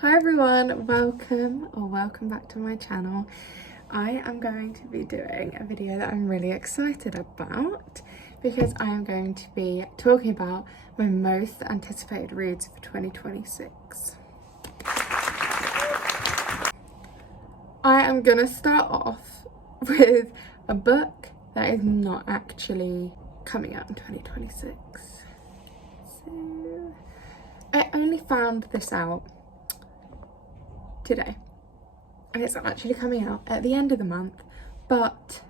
Hi everyone, welcome back to my channel. I am going to be doing a video that I'm really excited about because I am going to be talking about my most anticipated reads for 2026. I am gonna start off with a book that is not actually coming out in 2026. So I only found this out today, and it's actually coming out at the end of the month, but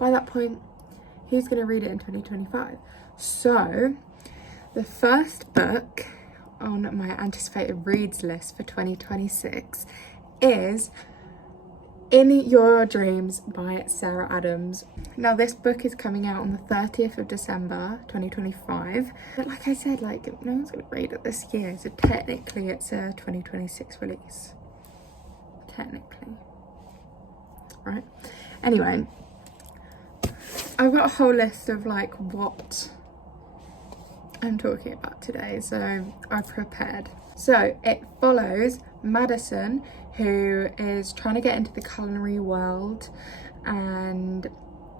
by that point who's going to read it in 2025? So the first book on my anticipated reads list for 2026 is In Your Dreams by Sarah Adams. Now this book is coming out on the 30th of December 2025, but like I said, no one's going to read it this year, so technically it's a 2026 release. Technically, right? Anyway, I've got a whole list of what I'm talking about today, so I've prepared. So it follows Madison, who is trying to get into the culinary world, and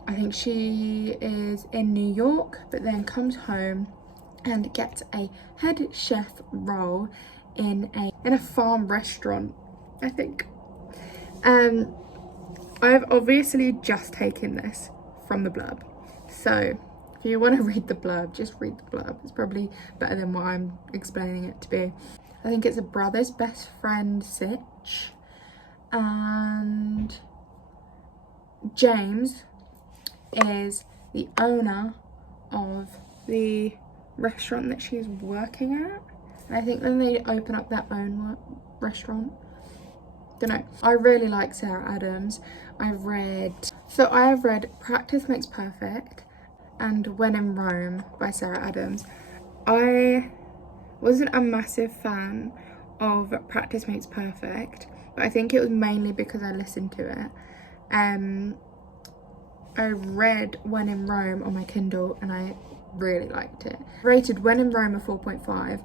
I think she is in New York, but then comes home and gets a head chef role in a farm restaurant, I think. I've obviously just taken this from the blurb, so if you want to read the blurb, just read the blurb. It's probably better than what I'm explaining it to be. I think it's a brother's best friend sitch, and James is the owner of the restaurant that she's working at, and I think then they open up their own restaurant. Don't know. I really like Sarah Adams. I have read Practice Makes Perfect and When in Rome by Sarah Adams. I wasn't a massive fan of Practice Makes Perfect, but I think it was mainly because I listened to it. I read When in Rome on my Kindle and I really liked it. Rated When in Rome a 4.5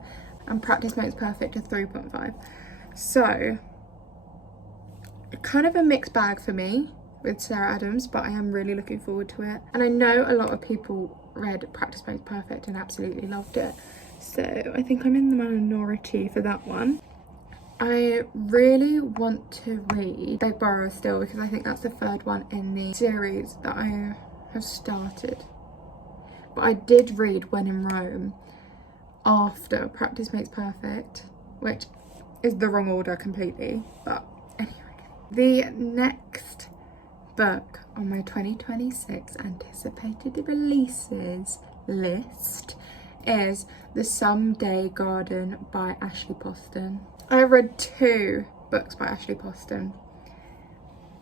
and Practice Makes Perfect a 3.5. So kind of a mixed bag for me with Sarah Adams, but I am really looking forward to it. And I know a lot of people read Practice Makes Perfect and absolutely loved it, so I think I'm in the minority for that one. I really want to read Big Burrow still, because I think that's the third one in the series that I have started. But I did read When in Rome after Practice Makes Perfect, which is the wrong order completely, but anyway. The next book on my 2026 anticipated releases list is The Someday Garden by Ashley Poston. I read 2 books by Ashley Poston.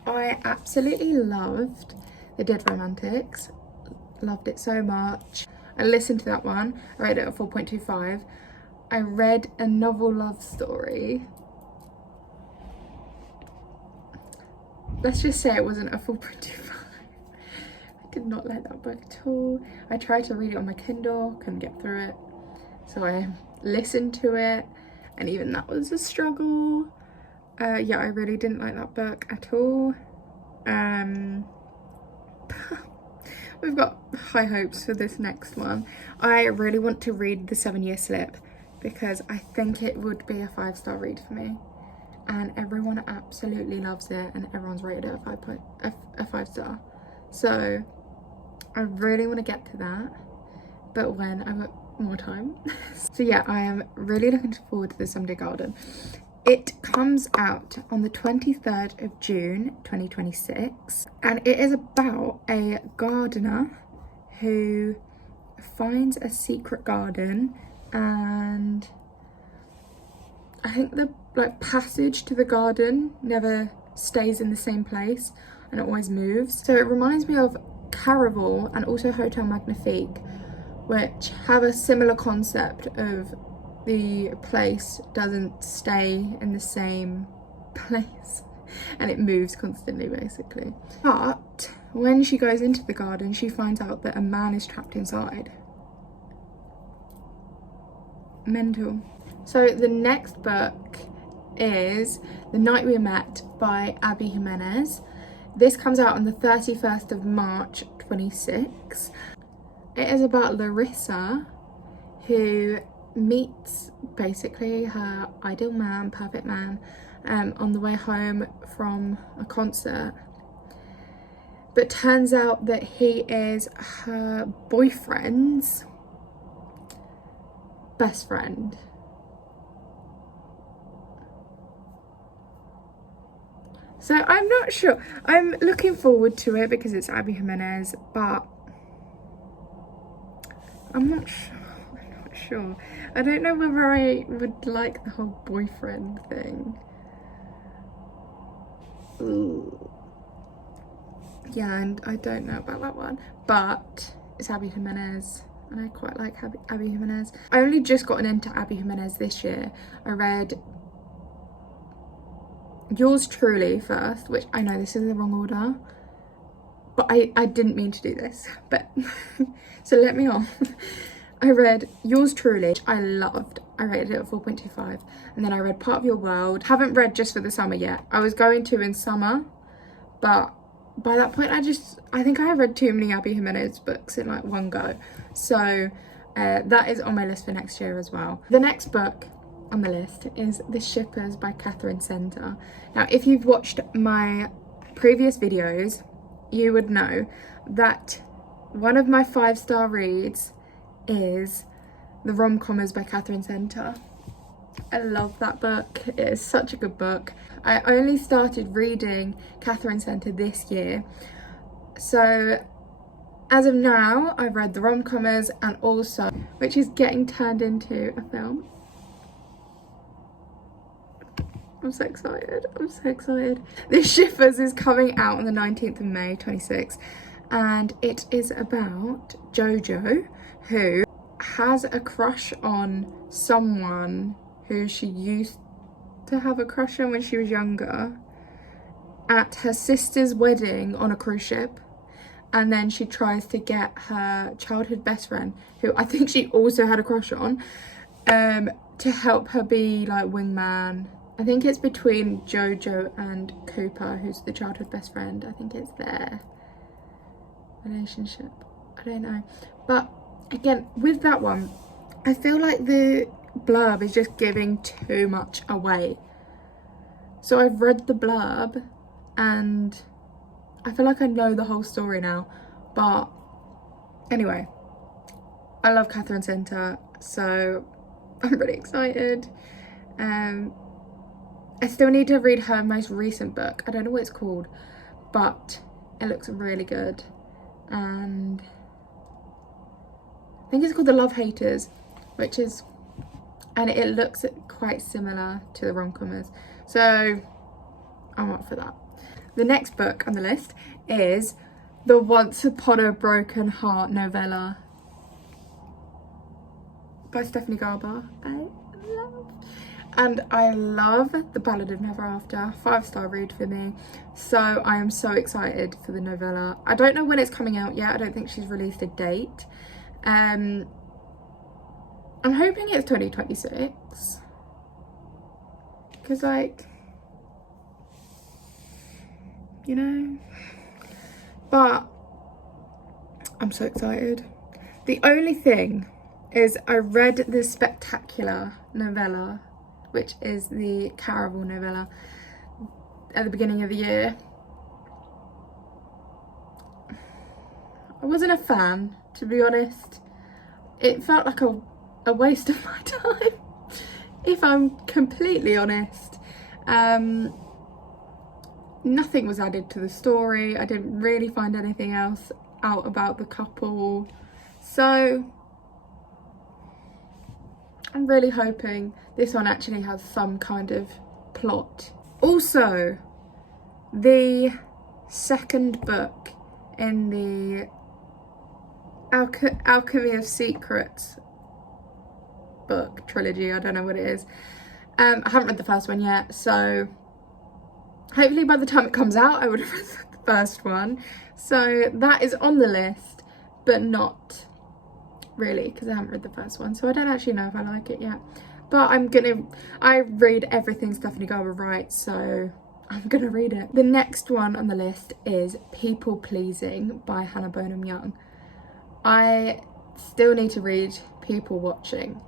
I absolutely loved The Dead Romantics. Loved it so much. I listened to that one. I read it at 4.25. I read A Novel Love Story. Let's just say it wasn't a 4.25. I did not like that book at all. I tried to read it on my Kindle, couldn't get through it. So I listened to it, and even that was a struggle. Yeah, I really didn't like that book at all. We've got high hopes for this next one. I really want to read The 7-Year Slip because I think it would be a 5-star read for me. And everyone absolutely loves it, and everyone's rated it a 5-star. So I really want to get to that, but when I've got more time. So yeah, I am really looking forward to The Someday Garden. It comes out on the 23rd of June 2026, and it is about a gardener who finds a secret garden, and I think the passage to the garden never stays in the same place and it always moves. So it reminds me of Caraval and also Hotel Magnifique, which have a similar concept of the place doesn't stay in the same place and it moves constantly basically. But when she goes into the garden, she finds out that a man is trapped inside. Mental. So the next book is The Night We Met by Abby Jimenez. This comes out on the 31st of March 26. It is about Larissa, who meets basically her ideal man, perfect man, on the way home from a concert. But turns out that he is her boyfriend's best friend. So I'm not sure. I'm looking forward to it because it's Abby Jimenez, but I'm not sure. I don't know whether I would like the whole boyfriend thing. Ooh. Yeah, and I don't know about that one, but it's Abby Jimenez and I quite like Abby Jimenez. I only just gotten into Abby Jimenez this year. I read Yours Truly first, which I know this is in the wrong order, but I didn't mean to do this, but so let me on. I read Yours Truly, which I loved. I rated it at 4.25, and then I read Part of Your World. Haven't read Just for the Summer yet. I was going to in summer, but by that point I think I had read too many Abby Jimenez books in like one go. So that is on my list for next year as well. The next book on the list is The Shippers by Catherine Center. Now, if you've watched my previous videos, you would know that one of my 5-star reads is The Rom-Commers by Catherine Center. I love that book. It is such a good book. I only started reading Catherine Center this year. So as of now, I've read The Rom-Commers and also, which is getting turned into a film. I'm so excited. I'm so excited. The Shippers is coming out on the 19th of May 26, and it is about Jojo, who has a crush on someone who she used to have a crush on when she was younger, at her sister's wedding on a cruise ship. And then she tries to get her childhood best friend, who I think she also had a crush on, to help her be like wingman. I think it's between Jojo and Cooper, who's the childhood best friend. I think it's their relationship. I don't know. But again, with that one, I feel like the blurb is just giving too much away. So I've read the blurb and I feel like I know the whole story now. But anyway, I love Catherine Center, so I'm really excited. I still need to read her most recent book. I don't know what it's called, but it looks really good. And I think it's called The Love Haters, and it looks quite similar to the Rom-Commers. So I'm up for that. The next book on the list is the Once Upon a Broken Heart novella by Stephanie Garber. I love The Ballad of Never After. 5-star read for me. So I am so excited for the novella. I don't know when it's coming out yet. I don't think she's released a date. I'm hoping it's 2026. Because like, you know, but I'm so excited. The only thing is I read the Spectacular novella, which is the Caraval novella, at the beginning of the year. I wasn't a fan, to be honest. It felt like a waste of my time, if I'm completely honest. Nothing was added to the story. I didn't really find anything else out about the couple. So I'm really hoping this one actually has some kind of plot. Also, the second book in the Alchemy of Secrets book trilogy, I don't know what it is. I haven't read the first one yet, so hopefully by the time it comes out I would have read the first one. So that is on the list, but not really, because I haven't read the first one, so I don't actually know if I like it yet. but I read everything Stephanie Garber writes, so I'm gonna read it. The next one on the list is People Pleasing by Hannah Bonham Young. I still need to read People Watching,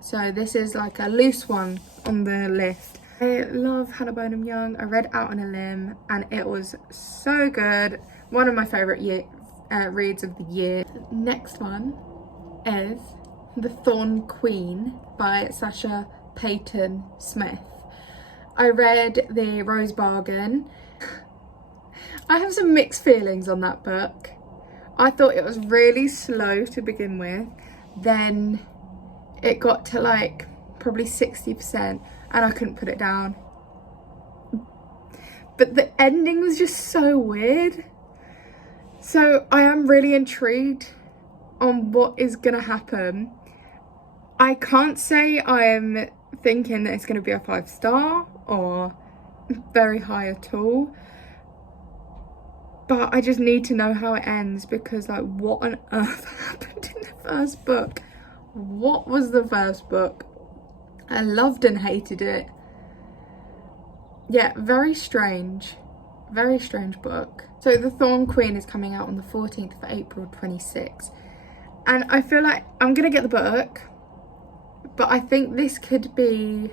so this is like a loose one on the list. I love Hannah Bonham Young. I read Out on a Limb and it was so good. One of my favourite reads of the year. Next one is The Thorn Queen by Sasha Payton Smith. I read The Rose Bargain. I have some mixed feelings on that book. I thought it was really slow to begin with. Then it got to like probably 60% and I couldn't put it down. But the ending was just so weird. So I am really intrigued on what is gonna happen. I can't say I'm thinking that it's gonna be a 5-star or very high at all. But I just need to know how it ends, because like, what on earth happened in the first book? What was the first book? I loved and hated it. Yeah, very strange book. So The Thorn Queen is coming out on the 14th of April 26. And I feel like I'm gonna get the book, but I think this could be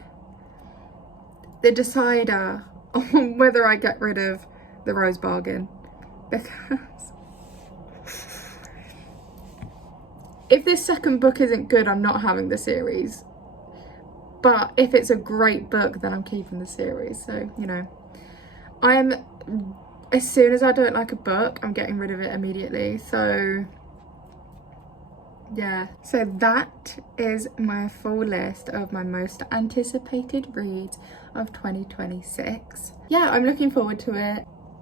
the decider on whether I get rid of The Rose Bargain. Because if this second book isn't good, I'm not having the series. But if it's a great book, then I'm keeping the series. So, you know, as soon as I don't like a book, I'm getting rid of it immediately. So yeah, so that is my full list of my most anticipated reads of 2026. Yeah, I'm looking forward to it.